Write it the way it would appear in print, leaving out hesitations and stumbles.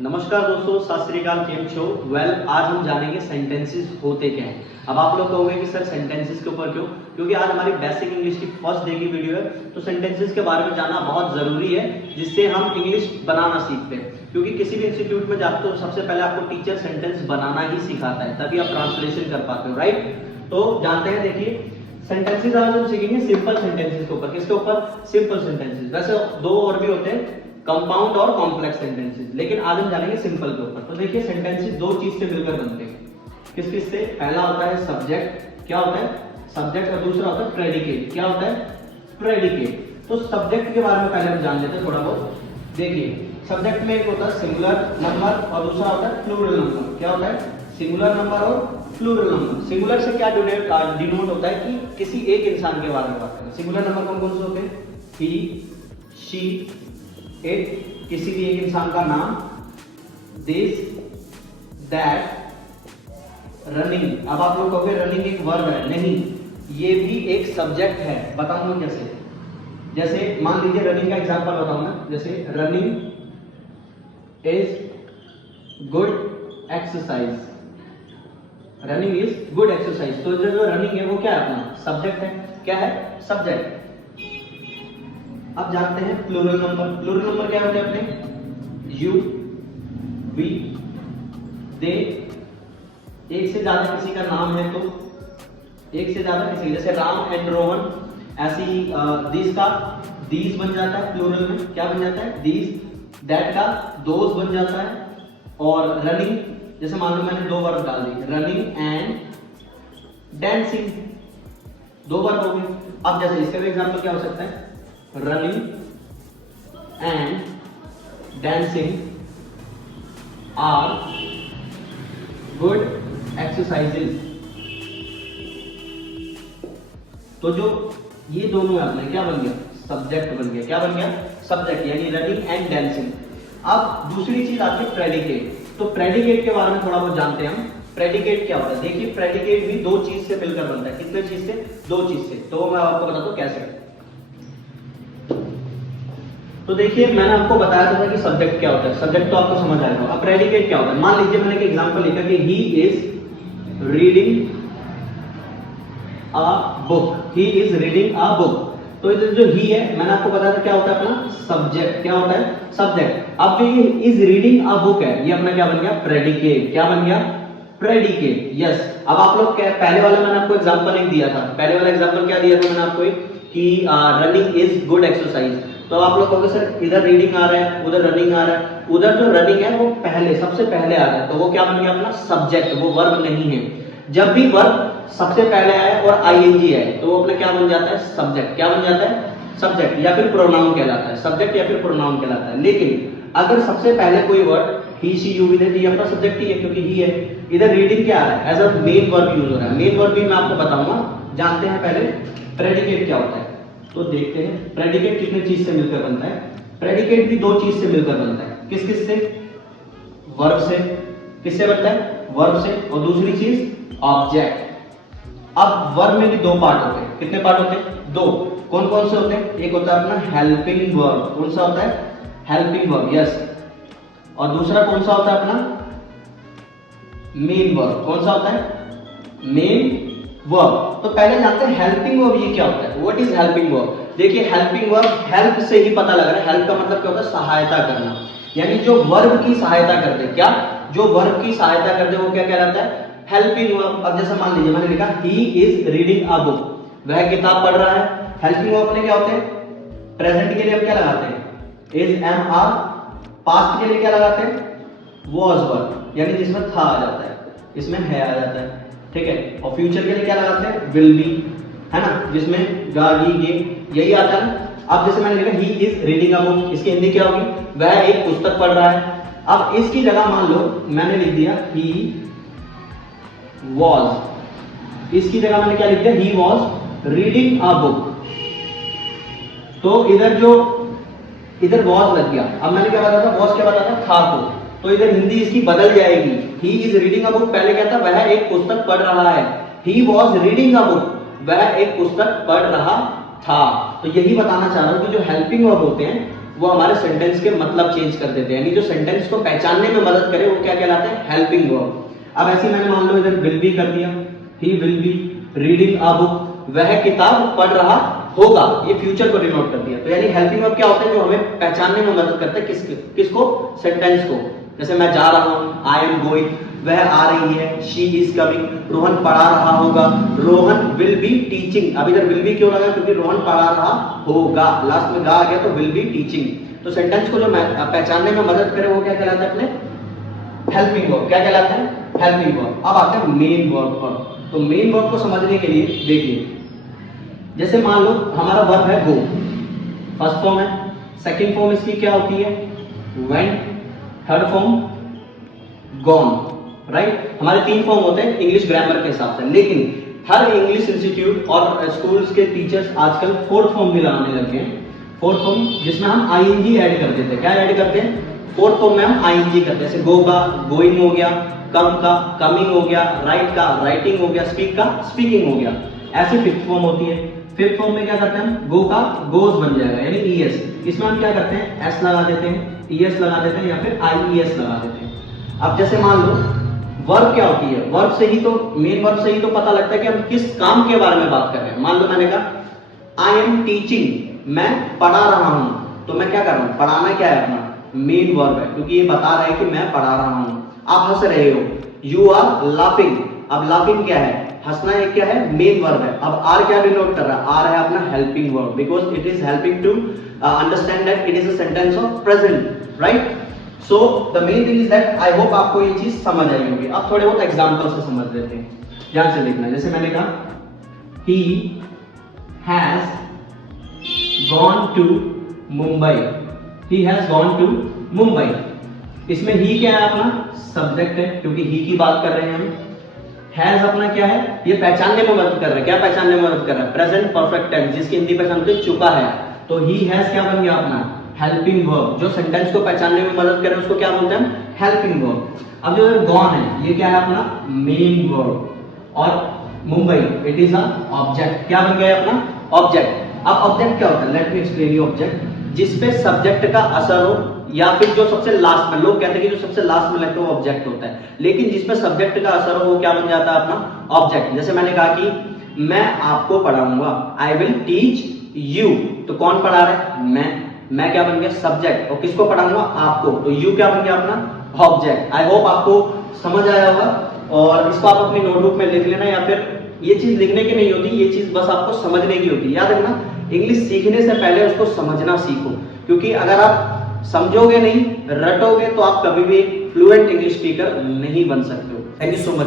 नमस्कार दोस्तों, सत श्री अकाल, केम छो। आज हम जानेंगे सेंटेंसेस होते क्या हैं। अब आप लोग कहोगे कि सर सेंटेंसेस के ऊपर क्यों? क्योंकि आज हमारी बेसिक इंग्लिश की फर्स्ट डे की वीडियो है, तो सेंटेंसेस के बारे में जानना बहुत जरूरी है, जिससे हम इंग्लिश बनाना सीखते हैं। क्योंकि किसी भी इंस्टीट्यूट में जाते हो तो सबसे पहले आपको टीचर सेंटेंस बनाना ही सिखाता है, तभी आप ट्रांसलेशन कर पाते हो, राइट? तो जानते हैं, देखिए सेंटेंसेस आज हम सीखेंगे सिंपल सेंटेंसेस के ऊपर। किसके ऊपर? Simple sentences. वैसे दो और भी होते हैं, कंपाउंड और कॉम्प्लेक्स सेंटेंसेस, लेकिन आज हम जानेंगे सिंपल के ऊपर। तो देखिए सेंटेंसेस दो चीज से मिलकर बनते हैं। किस किस से? पहला होता है सब्जेक्ट। क्या होता है? सब्जेक्ट। और दूसरा होता है प्रेडिकेट। क्या होता है? प्रेडिकेट। तो सब्जेक्ट के बारे में पहले हम जान लेते हैं थोड़ा बहुत। देखिए सब्जेक्ट में एक होता है सिंगुलर नंबर और दूसरा होता है प्लूरल नंबर। क्या होता है? सिंगुलर नंबर और प्लूरल नंबर। सिंगुलर से क्या डिनोट होता है कि किसी एक इंसान के बारे में बात करें। सिंगुलर नंबर कौन कौन से होते हैं? ही, शी, इट, किसी भी एक इंसान का नाम, दिस, दैट, रनिंग। अब आप लोग कहोगे रनिंग एक वर्ब है। नहीं, ये भी एक सब्जेक्ट है। बताऊंगा कैसे। जैसे मान लीजिए रनिंग का एग्जांपल बताऊंगा। जैसे running is good exercise. Running is good exercise. तो जो रनिंग है वो क्या है? अपना सब्जेक्ट है। क्या है? सब्जेक्ट। अब जानते हैं प्लूरल नंबर। प्लूरल नंबर क्या होते हैं अपने? यू, वी, दे। एक से ज्यादा किसी का नाम है तो एक से ज्यादा किसी, जैसे राम एंड रोहन, ऐसी दिस का दीज बन जाता है प्लूरल में। क्या बन जाता है? दीज। दैट का दोज बन जाता है। और रनिंग, जैसे मान लो मैंने दो वर्ब डाल दी, रनिंग एंड डांसिंग, दो वर्ब हो गए। अब जैसे इसका भी एग्जांपल क्या हो सकता है? Running and dancing are good exercises. तो जो ये दोनों है अपने क्या बन गया? सब्जेक्ट बन गया। क्या बन गया? सब्जेक्ट, यानी रनिंग एंड डांसिंग। अब दूसरी चीज आती है प्रेडिकेट। तो प्रेडिकेट के बारे में थोड़ा बहुत जानते हैं हम। प्रेडिकेट क्या होता है? देखिए प्रेडिकेट भी दो चीज से मिलकर बनता है। कितने चीज से? दो चीज से। तो मैं आपको बताता हूं कैसे। तो देखिए मैंने आपको बताया था कि सब्जेक्ट क्या होता है। सब्जेक्ट तो आपको समझ आएगा। अब प्रेडिकेट क्या होता है? मान लीजिए मैंने एक एग्जांपल लिखा कि he is reading a book. He is reading a book. तो जो ही है, मैंने आपको बताया था क्या होता है? अपना सब्जेक्ट। क्या होता है? सब्जेक्ट। अब जो ये इज रीडिंग अ बुक है, ये अपना क्या बन गया? प्रेडिकेट। क्या बन गया? प्रेडिकेट। यस। अब आप लोग क्या, पहले वाला मैंने आपको एग्जांपल एक दिया था। पहले वाला एग्जांपल क्या दिया था मैंने आपको? कि रनिंग इज गुड एक्सरसाइज। तो आप लोग कहोगे सर इधर रीडिंग आ रहा है, उधर रनिंग आ रहा है। उधर जो रनिंग है वो पहले, सबसे पहले आ रहा है, तो वो क्या बन गया? अपना सब्जेक्ट। वो वर्ब नहीं है। जब भी वर्ब सबसे पहले आए और आईएनजी आए तो वो अपना क्या बन जाता है? सब्जेक्ट। क्या बन जाता है? सब्जेक्ट, या फिर प्रोनाउन कहलाता है। सब्जेक्ट या फिर प्रोनाउन कहलाता है। लेकिन अगर सबसे पहले कोई word he, she, you, we, they, ये अपना सब्जेक्ट ही है, क्योंकि ही है। इधर रीडिंग क्या आ रहा है? As a main verb use हो रहा है। मेन वर्ब भी मैं आपको बताऊंगा। जानते हैं पहले प्रेडिकेट क्या होता है। तो देखते हैं प्रेडिकेट कितने चीज से मिलकर बनता है। प्रेडिकेट भी दो चीज से मिलकर बनता है। किस किस से? वर्ब से। किससे बनता है? वर्ब से। और दूसरी चीज ऑब्जेक्ट। अब वर्ब में भी दो पार्ट होते हैं। कितने पार्ट होते हैं? दो। कौन कौन से होते हैं? एक होता है अपना हेल्पिंग वर्ब। कौन सा होता है? Helping verb. यस। और दूसरा कौन सा होता है अपना? Main verb. कौन सा होता है? Main verb. तो पहले जानते हैं हेल्पिंग वर्ब ये क्या होता है। What is helping verb? देखिए हेल्पिंग वर्ब, हेल्प से ही पता लग रहा है। हेल्प का मतलब क्या होता है? सहायता करना, यानी जो वर्ब की सहायता कर दे। क्या? जो वर्ब की सहायता कर दे वो क्या कहलाता है? Helping verb. अब जैसे मान लीजिए मैंने लिखा he is reading a book, वह किताब पढ़ रहा है। हेल्पिंग वर्ब अपने क्या होते हैं? प्रेजेंट के लिए हम क्या लगाते हैं? Is, M, are. पास्ट के लिए क्या लगाते हैं? वॉज वर्ब, यानी जिसमें था आ जाता है, इसमें है आ जाता है। ठीक है। और फ्यूचर के लिए क्या लगाते हैं? विल बी, है ना, जिसमें गा, गी, गे यही आता है। अब जैसे मैंने लिखा he is reading a book, इसकी हिंदी क्या होगी? वह एक पुस्तक पढ़ रहा है। अब इसकी जगह मान लो मैंने लिख दिया ही वॉज। इसकी जगह मैंने क्या लिख दिया? He was reading a book. तो इधर वॉज लग गया। अब मैंने क्या बताया था? वॉज क्या बताया था? था को। तो इधर हिंदी इसकी बदल जाएगी। He is reading a book पहले क्या था? वह एक पुस्तक पढ़ रहा है। He was reading a book, वह एक पुस्तक पढ़ रहा था। तो यही बताना चाह रहा हूं कि जो हेल्पिंग वर्ब होते हैं वो हमारे सेंटेंस के मतलब चेंज कर देते हैं, यानी जो सेंटेंस को पहचानने में मदद करे वो क्या कहलाते हैं, हेल्पिंग वर्ब। अब ऐसे मैंने मान लो इधर विल बी कर दिया, he will be reading a book, वह किताब पढ़ रहा होगा, ये फ्यूचर को डिनोट कर दिया। तो यानी हेल्पिंग वर्ब क्या होते हैं, जो हमें पहचानने में मदद करते हैं किसको, सेंटेंस को। जैसे मैं जा रहा हूं, आई एम गोइंग, वह आ रही है, शी इज कमिंग, रोहन पढ़ा रहा होगा, रोहन विल बी टीचिंग। अब इधर विल बी क्यों लगा, क्योंकि रोहन पढ़ा रहा होगा, लास्ट में गा आ गया तो विल बी टीचिंग। तो सेंटेंस को जो पहचानने में मदद करे वो क्या कहलाता है, अपने हेल्पिंग वर्ब। क्या कहलाता है, हेल्पिंग वर्ब। अब आते हैं मेन वर्ब पर। तो मेन वर्ब को समझने के लिए देखिए, जैसे मान लो हमारा वर्ब है गो, फर्स्ट फॉर्म है, सेकंड फॉर्म इसकी क्या होती है, went, third form gone, right. हमारे 3 फॉर्म होते हैं इंग्लिश ग्रामर के हिसाब से, लेकिन हर इंग्लिश इंस्टीट्यूट और स्कूल्स के टीचर्स आजकल 4th फॉर्म भी लगाने लगे हैं। 4th फॉर्म जिसमें हम आईएनजी ऐड कर देते हैं। क्या ऐड करते हैं, 4th फॉर्म में हम आईएनजी करते हैं। जैसे गो का गोइंग हो गया, कम का कमिंग हो गया, राइट का राइटिंग हो गया, स्पीक का स्पीकिंग हो गया। ऐसे 5th फॉर्म होती है। 5th फॉर्म में क्या करते हैं हम, गो का गोज बन जाएगा, यानी ईएस। इसमें हम क्या करते हैं, एस लगा देते हैं, ईएस लगा देते हैं, या फिर आईईएस लगा देते हैं। अब जैसे मान लो वर्ब क्या होती है, वर्ब से ही तो, मेन वर्ब से ही तो पता लगता है कि हम किस काम के बारे में बात कर रहे हैं। मान लो मैंने कहा आई एम टीचिंग, मैं पढ़ा रहा हूं, तो मैं क्या कर रहा हूं, पढ़ाना क्या है अपना मेन वर्ब है, क्योंकि ये बता रहा है कि मैं पढ़ा रहा हूं। आप हंस रहे हो, यू आर लाफिंग। अब लाफिंग क्या है, हंसना, एक क्या है, मेन वर्ब है। अब आर क्या डिनोट कर रहा है, आर है अपना helping verb, because it is helping to understand that it is a sentence of present, right. So the main thing is that I hope आपको ये चीज समझ आई होगी। अब थोड़े बहुत एग्जांपल से समझ लेते हैं, ध्यान से देखना। जैसे मैंने कहा he has gone to Mumbai, he has gone to Mumbai। इसमें ही क्या है, अपना सब्जेक्ट है, क्योंकि ही की बात कर रहे हैं हम। हैज अपना क्या है, ये पहचानने में मदद कर रहा है। क्या पहचानने में मदद कर रहा है, प्रेजेंट परफेक्ट टेंस, जिसकी हिंदी पहचानते चुका है। तो ही हैज क्या बन गया अपना हेल्पिंग वर्ब, जो सेंटेंस को पहचानने में मदद करे उसको क्या बोलते हैं, हेल्पिंग वर्ब। अब जो गॉन है, ये क्या है अपना मेन वर्ब। और Mumbai, it is a object. क्या बन गया अपना ऑब्जेक्ट। अब ऑब्जेक्ट क्या होता है, let me explain you. Object जिसपे सब्जेक्ट का असर हो, या फिर जो सबसे लास्ट में, लोग कहते हैं कि जो सबसे लास्ट में लगता है वो ऑब्जेक्ट होता है, लेकिन जिसपे सब्जेक्ट का असर हो वो क्या बन जाता है, अपना ऑब्जेक्ट। जैसे मैंने कहा कि मैं आपको पढ़ाऊंगा, आई विल टीच यू, तो कौन पढ़ा रहा है, मैं क्या बन गया सब्जेक्ट, और किसको पढ़ाऊंगा, आपको, तो यू क्या बन गया अपना ऑब्जेक्ट। आई होप आपको समझ आया होगा, और इसको आप अपनी नोटबुक में लिख लेना, या फिर ये चीज लिखने की नहीं होती, ये चीज बस आपको समझने की होती है। याद रखना, इंग्लिश सीखने से पहले उसको समझना सीखो, क्योंकि अगर आप समझोगे नहीं, रटोगे, तो आप कभी भी एक फ्लुएंट इंग्लिश स्पीकर नहीं बन सकते हो। Thank you so much.